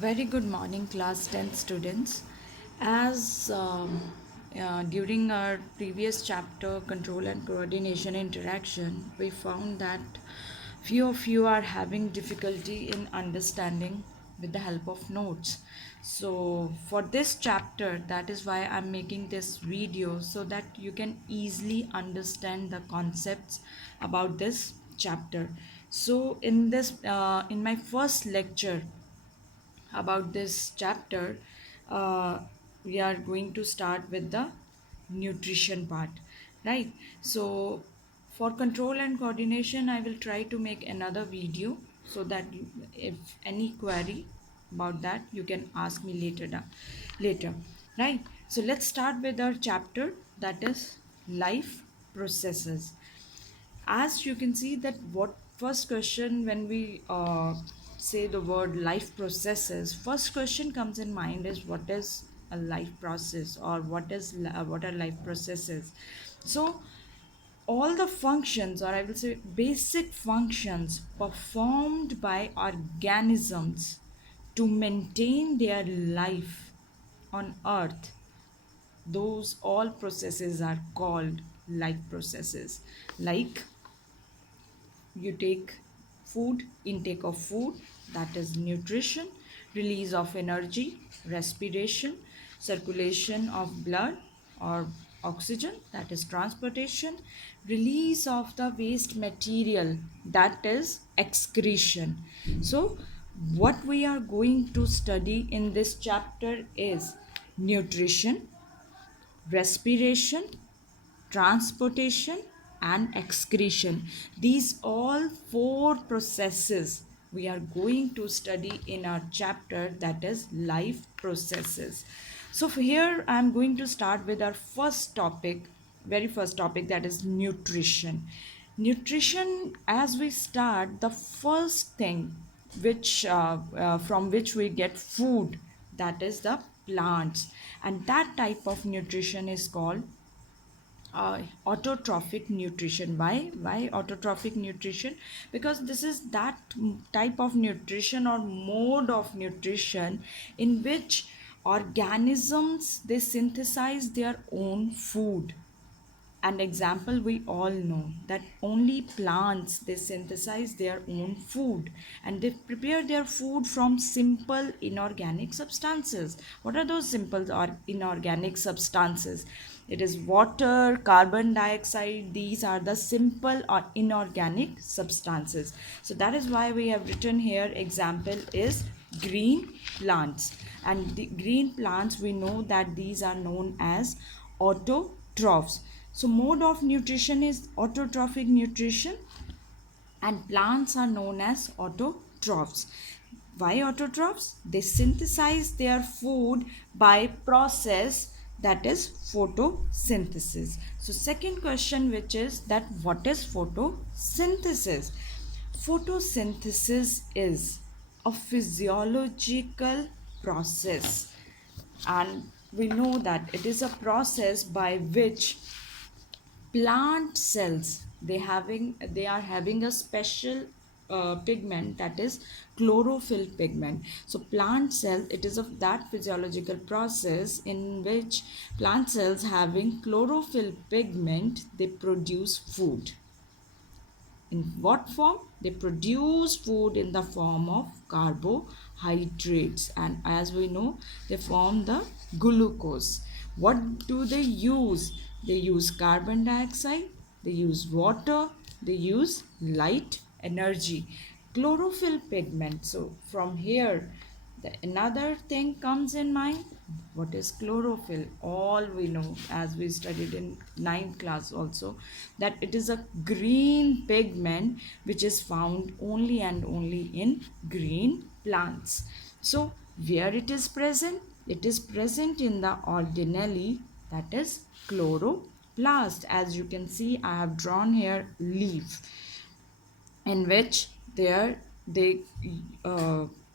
Very good morning, class 10 students. As during our previous chapter, Control and Coordination Interaction, we found that few of you are having difficulty in understanding with the help of notes. So, for this chapter, that is why I'm making this video so that you can easily understand the concepts about this chapter. So, in my first lecture, about this chapter, uh, we are going to start with the nutrition part, right? So, for control and coordination, I will try to make another video so that if any query about that, you can ask me later, right? So, let's start with our chapter, that is life processes. As you can see that what first question when we say the word life processes, first question comes in mind is what is a life process, or what are life processes. So all the functions, or I will say basic functions, performed by organisms to maintain their life on earth, those all processes are called life processes. Like, you take food, intake of food, that is nutrition, release of energy, respiration, circulation of blood or oxygen, that is transportation, release of the waste material, that is excretion. So what we are going to study in this chapter is nutrition, respiration, transportation, and excretion. These all four processes we are going to study in our chapter, that is life processes. So here I am going to start with our first topic, very first topic, that is nutrition. Nutrition, as we start, the first thing from which we get food, that is the plants, and that type of nutrition is called autotrophic nutrition. Why autotrophic nutrition? Because this is that type of nutrition or mode of nutrition in which organisms, they synthesize their own food. An example, we all know that only plants, they synthesize their own food, and they prepare their food from simple inorganic substances. What are those simple or inorganic substances? It is water, carbon dioxide. These are the simple or inorganic substances. So that is why we have written here, example is green plants. And the green plants, we know that these are known as autotrophs. So mode of nutrition is autotrophic nutrition, and plants are known as autotrophs. Why autotrophs? They synthesize their food by process, that is photosynthesis. So second question, which is that what is photosynthesis? Photosynthesis is a physiological process, and we know that it is a process by which plant cells, they are having a special pigment, that is chlorophyll pigment. So plant cells, it is of that physiological process in which plant cells having chlorophyll pigment, they produce food. In what form? They produce food in the form of carbohydrates, and as we know, they form the glucose. What do they use? They use carbon dioxide, they use water, they use light energy. Chlorophyll pigment. So from here, another thing comes in mind. What is chlorophyll? All we know, as we studied in 9th class also, that it is a green pigment which is found only and only in green plants. So where it is present? It is present in the organelle, that is chloroplast. As you can see, I have drawn here leaf, in which they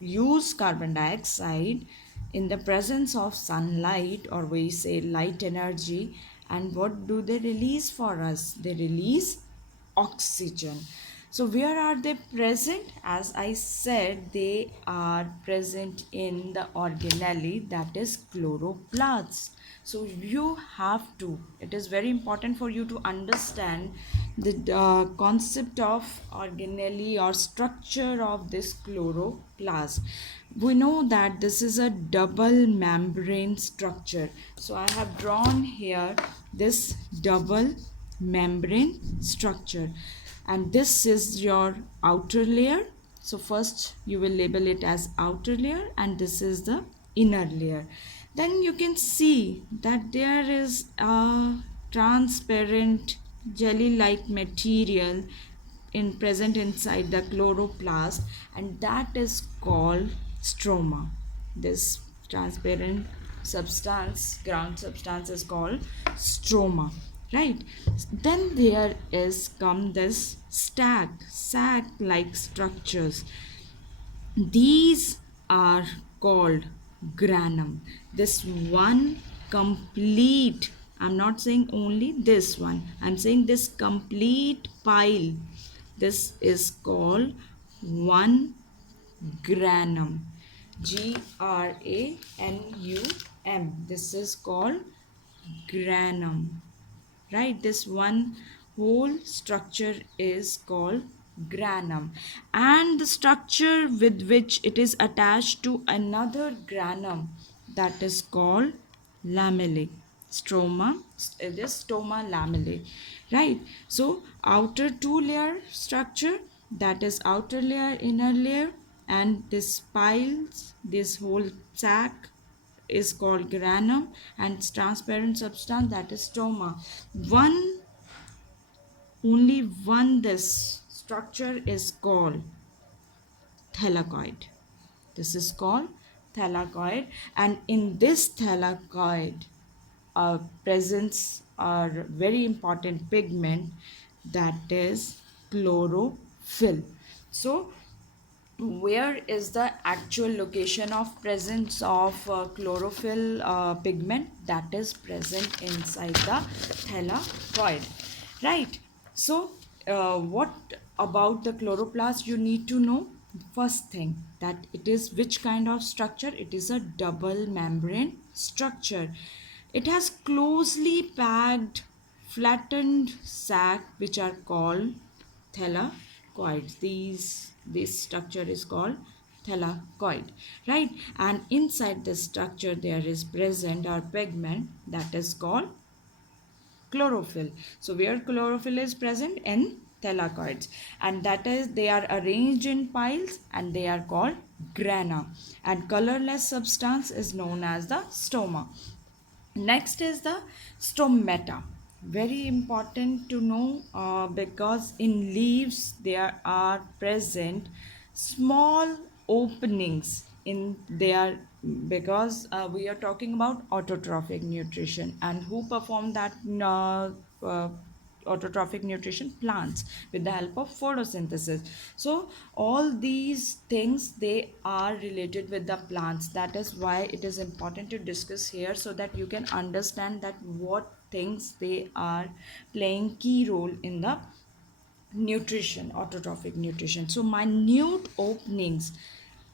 use carbon dioxide in the presence of sunlight, or we say light energy, and what do they release for us? They release oxygen. So where are they present? As I said, they are present in the organelle, that is chloroplast. So you have to, it is very important for you to understand the concept of organelle or structure of this chloroplast. We know that this is a double membrane structure. So I have drawn here this double membrane structure, and this is your outer layer. So first you will label it as outer layer, and this is the inner layer. Then you can see that there is a transparent jelly like material in present inside the chloroplast, and that is called stroma. This transparent substance, ground substance, is called stroma, right? Then there is come this sac like structures. These are called granum. This one complete, I'm not saying only this one, I'm saying this complete pile, this is called one granum. Granum. This is called granum, right? This one whole structure is called granum, and the structure with which it is attached to another granum, that is called lamellae. Stroma, it is stoma lamellae, right? So outer two layer structure, that is outer layer, inner layer, and this piles, this whole sac is called granum, and transparent substance, that is stoma. One, only one, this structure is called thylakoid. This is called thylakoid, and in this thylakoid presents a very important pigment, that is chlorophyll. So where is the actual location of presence of chlorophyll pigment? That is present inside the thylakoid, right? So what about the chloroplast you need to know? First thing, that it is which kind of structure? It is a double membrane structure. It has closely packed flattened sac which are called thylakoids. This structure is called thylakoid, right? And inside this structure there is present our pigment, that is called chlorophyll. So where chlorophyll is present? In thylakoids, and that is they are arranged in piles and they are called grana, and colorless substance is known as the stoma. Next is the stomata. Very important to know because in leaves there are present small openings in their, because we are talking about autotrophic nutrition, and who perform that uh, autotrophic nutrition? Plants, with the help of photosynthesis. So all these things, they are related with the plants. That is why it is important to discuss here, so that you can understand that what things they are playing key role in the nutrition, autotrophic nutrition. So minute openings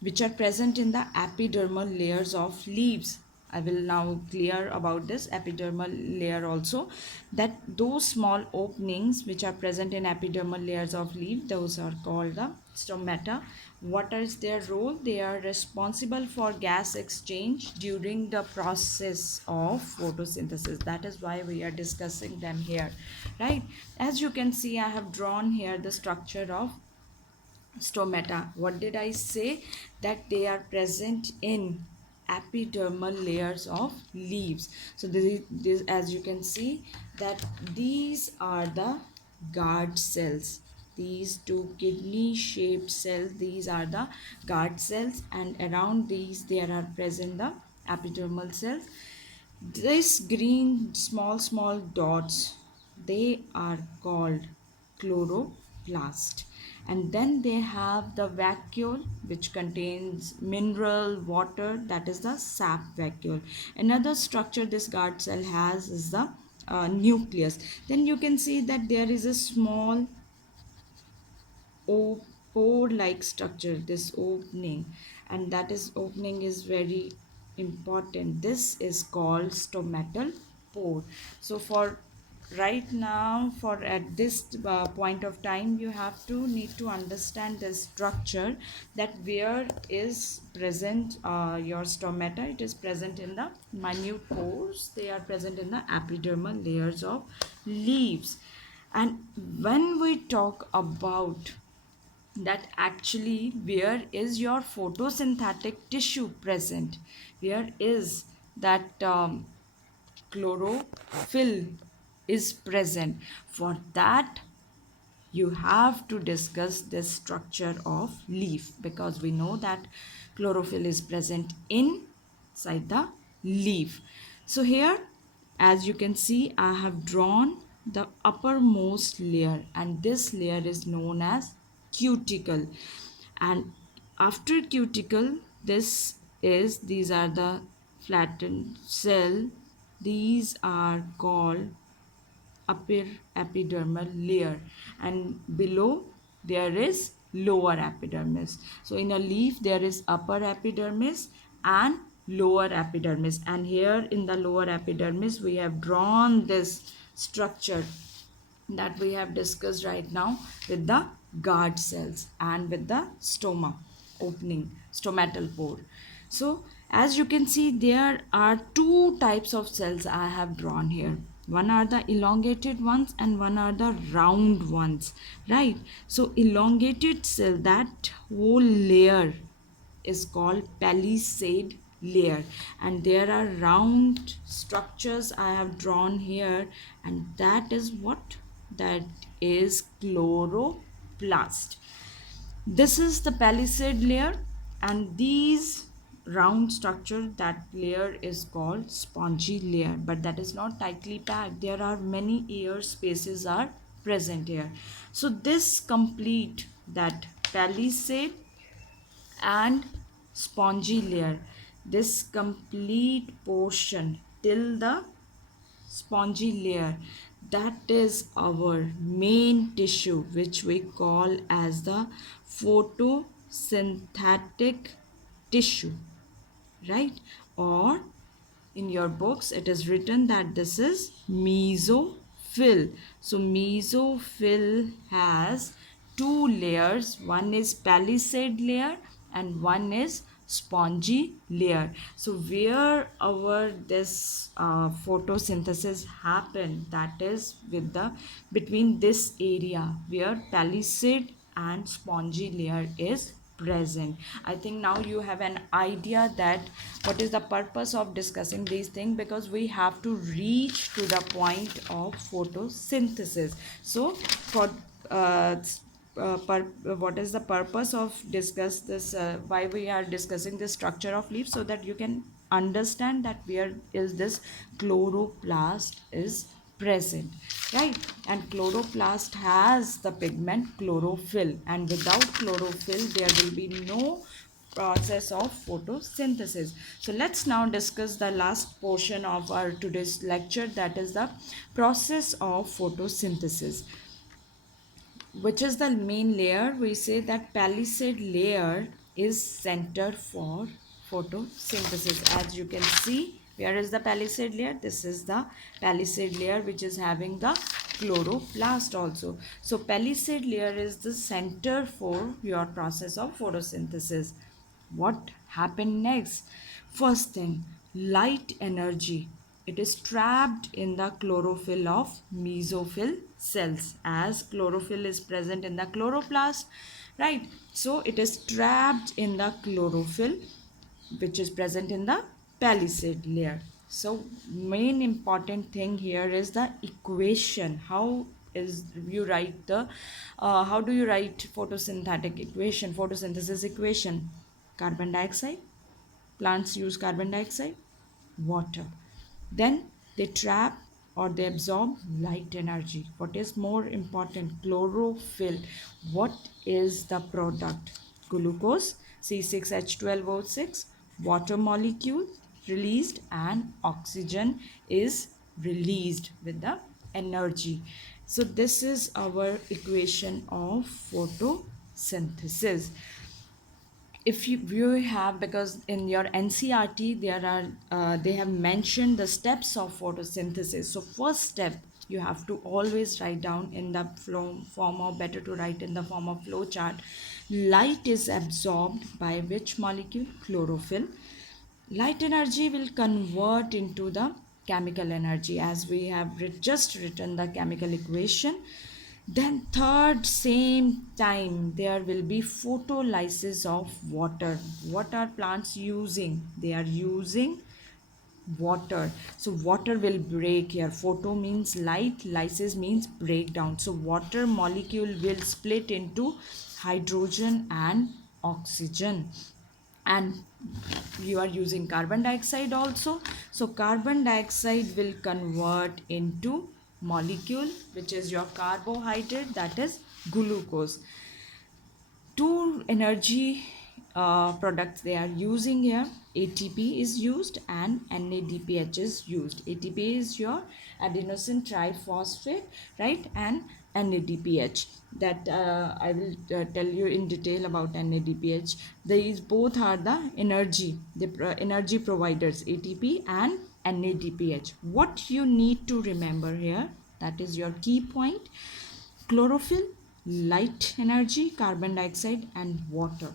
which are present in the epidermal layers of leaves. I will now clear about this epidermal layer also, that those small openings which are present in epidermal layers of leaf, those are called the stomata. What is their role? They are responsible for gas exchange during the process of photosynthesis. That is why we are discussing them here, right? As you can see, I have drawn here the structure of stomata. What did I say? That they are present in epidermal layers of leaves. So this, as you can see, that these are the guard cells. These two kidney shaped cells, these are the guard cells, and around these there are present the epidermal cells. This green small dots, they are called chloroplast. And then they have the vacuole which contains mineral water, that is the sap vacuole. Another structure this guard cell has is the nucleus. Then you can see that there is a small pore like structure, this opening, and that is opening is very important. This is called stomatal pore. So for right now, for at this point of time, you have to need to understand the structure, that where is present your stomata. It is present in the minute pores. They are present in the epidermal layers of leaves. And when we talk about that, actually where is your photosynthetic tissue present, where is that chlorophyll is present, for that you have to discuss the structure of leaf, because we know that chlorophyll is present inside the leaf. So here, as you can see, I have drawn the uppermost layer, and this layer is known as cuticle. And after cuticle, these are the flattened cell. These are called upper epidermal layer, and below there is lower epidermis. So in a leaf there is upper epidermis and lower epidermis, and here in the lower epidermis we have drawn this structure that we have discussed right now, with the guard cells and with the stoma opening, stomatal pore. So as you can see, there are two types of cells I have drawn here. One are the elongated ones and one are the round ones, right? So elongated cell, that whole layer is called palisade layer, and there are round structures I have drawn here, and that is what, that is chloroplast. This is the palisade layer, and these round structure, that layer is called spongy layer, but that is not tightly packed. There are many air spaces are present here. So this complete that palisade and spongy layer, this complete portion till the spongy layer, that is our main tissue, which we call as the photosynthetic tissue, right? Or in your books it is written that this is mesophyll. So mesophyll has two layers, one is palisade layer and one is spongy layer. So where our this photosynthesis happen, that is with the between this area where palisade and spongy layer is present. I think now you have an idea that what is the purpose of discussing these things, because we have to reach to the point of photosynthesis. So for what is the purpose of discuss this, why we are discussing the structure of leaf, so that you can understand that where is this chloroplast is present, right? And chloroplast has the pigment chlorophyll, and without chlorophyll there will be no process of photosynthesis. So let's now discuss the last portion of our today's lecture, that is the process of photosynthesis, which is the main layer. We say that palisade layer is center for photosynthesis. As you can see, where is the palisade layer? This is the palisade layer, which is having the chloroplast also. So palisade layer is the center for your process of photosynthesis. What happened next? First thing, light energy. It is trapped in the chlorophyll of mesophyll cells, as chlorophyll is present in the chloroplast, right? So it is trapped in the chlorophyll, which is present in the palisade layer. So main important thing here is the equation. How is you write the how do you write photosynthetic equation, photosynthesis equation? Carbon dioxide, plants use carbon dioxide, water, then they trap or they absorb light energy. What is more important? Chlorophyll. What is the product? Glucose, C6H12O6, water molecule released, and oxygen is released with the energy. So this is our equation of photosynthesis. photosynthesis. If you have, because in your NCRT there are they have mentioned the steps of photosynthesis. So first step, you have to always write down in the form, or better to write in the form of flow chart. Light is absorbed by which molecule? Chlorophyll. Light energy will convert into the chemical energy, as we have just written the chemical equation. Then third, same time, there will be photolysis of water. What are plants using? They are using water. So water will break here. Photo means light, lysis means breakdown. So water molecule will split into hydrogen and oxygen. And you are using carbon dioxide also. So carbon dioxide will convert into molecule, which is your carbohydrate, that is glucose. Two energy products they are using here. ATP is used and NADPH is used. ATP is your adenosine triphosphate, right? And NADPH, that I will tell you in detail about NADPH. These both are the energy providers, ATP and NADPH. What you need to remember here, that is your key point: chlorophyll, light energy, carbon dioxide, and water.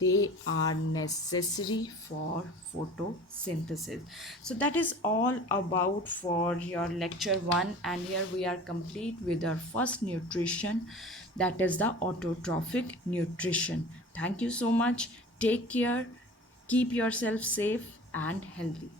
They are necessary for photosynthesis. So that is all about for your lecture 1, and here we are complete with our first nutrition, that is the autotrophic nutrition. Thank you so much. Take care. Keep yourself safe and healthy.